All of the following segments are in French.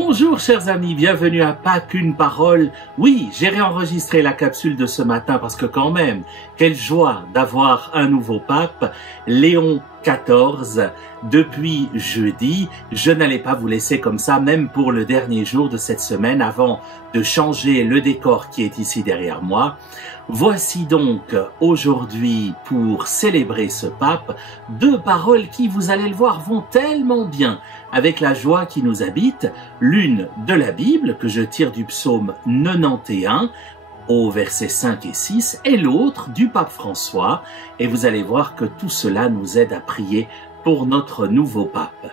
Bonjour chers amis, bienvenue à Pâques, une parole. Oui, j'ai réenregistré la capsule de ce matin parce que quand même, quelle joie d'avoir un nouveau pape, Léon XIV. Depuis jeudi, je n'allais pas vous laisser comme ça, même pour le dernier jour de cette semaine, avant de changer le décor qui est ici derrière moi. Voici donc aujourd'hui, pour célébrer ce pape, deux paroles qui, vous allez le voir, vont tellement bien avec la joie qui nous habite. L'une de la Bible, que je tire du psaume 91, au versets 5 et 6, et l'autre du pape François. Et vous allez voir que tout cela nous aide à prier pour notre nouveau pape.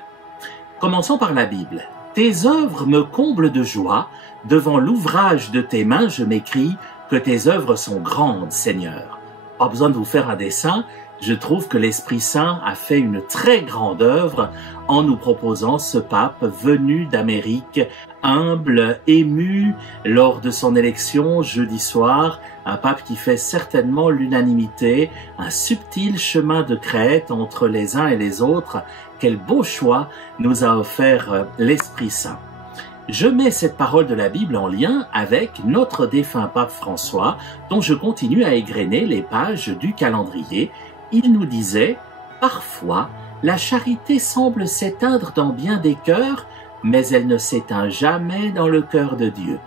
Commençons par la Bible. « Tes œuvres me comblent de joie, devant l'ouvrage de tes mains je m'écrie que tes œuvres sont grandes, Seigneur. » Pas besoin de vous faire un dessin, je trouve que l'Esprit Saint a fait une très grande œuvre en nous proposant ce pape venu d'Amérique, humble, ému lors de son élection jeudi soir, un pape qui fait certainement l'unanimité, un subtil chemin de crête entre les uns et les autres. Quel beau choix nous a offert l'Esprit Saint. Je mets cette parole de la Bible en lien avec notre défunt pape François, dont je continue à égrener les pages du calendrier. Il nous disait « Parfois, la charité semble s'éteindre dans bien des cœurs, mais elle ne s'éteint jamais dans le cœur de Dieu. »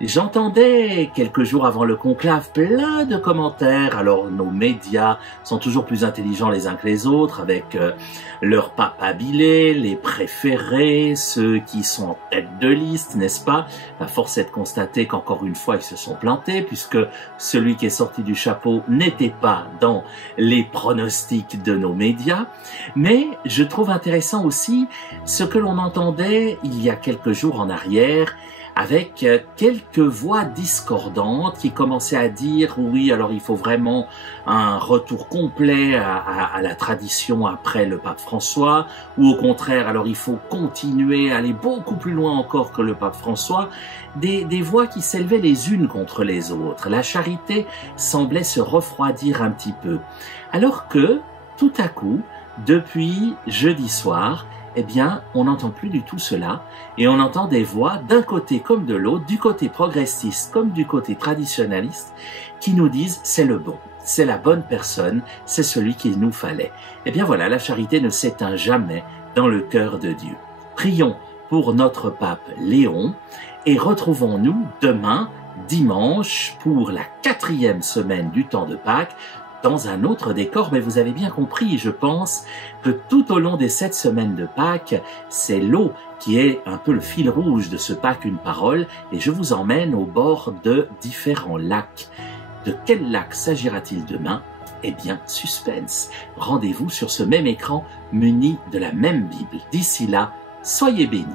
J'entendais quelques jours avant le conclave plein de commentaires. Alors nos médias sont toujours plus intelligents les uns que les autres, avec leurs papes habilés, les préférés, ceux qui sont en tête de liste, n'est-ce pas? La force est de constater qu'encore une fois ils se sont plantés, puisque celui qui est sorti du chapeau n'était pas dans les pronostics de nos médias. Mais je trouve intéressant aussi ce que l'on entendait il y a quelques jours en arrière, avec quelques voix discordantes qui commençaient à dire « oui, alors il faut vraiment un retour complet à la tradition après le pape François » ou au contraire, alors il faut continuer à aller beaucoup plus loin encore que le pape François. Des voix qui s'élevaient les unes contre les autres. La charité semblait se refroidir un petit peu. Alors que, tout à coup, depuis jeudi soir, eh bien, on n'entend plus du tout cela, et on entend des voix d'un côté comme de l'autre, du côté progressiste comme du côté traditionnaliste, qui nous disent c'est le bon, c'est la bonne personne, c'est celui qu'il nous fallait. Eh bien voilà, la charité ne s'éteint jamais dans le cœur de Dieu. Prions pour notre pape Léon, et retrouvons-nous demain, dimanche, pour la 4e semaine du temps de Pâques, dans un autre décor, mais vous avez bien compris, je pense, que tout au long des 7 semaines de Pâques, c'est l'eau qui est un peu le fil rouge de ce Pâques, une parole, et je vous emmène au bord de différents lacs. De quel lac s'agira-t-il demain? Eh bien, suspense. Rendez-vous sur ce même écran muni de la même Bible. D'ici là, soyez bénis.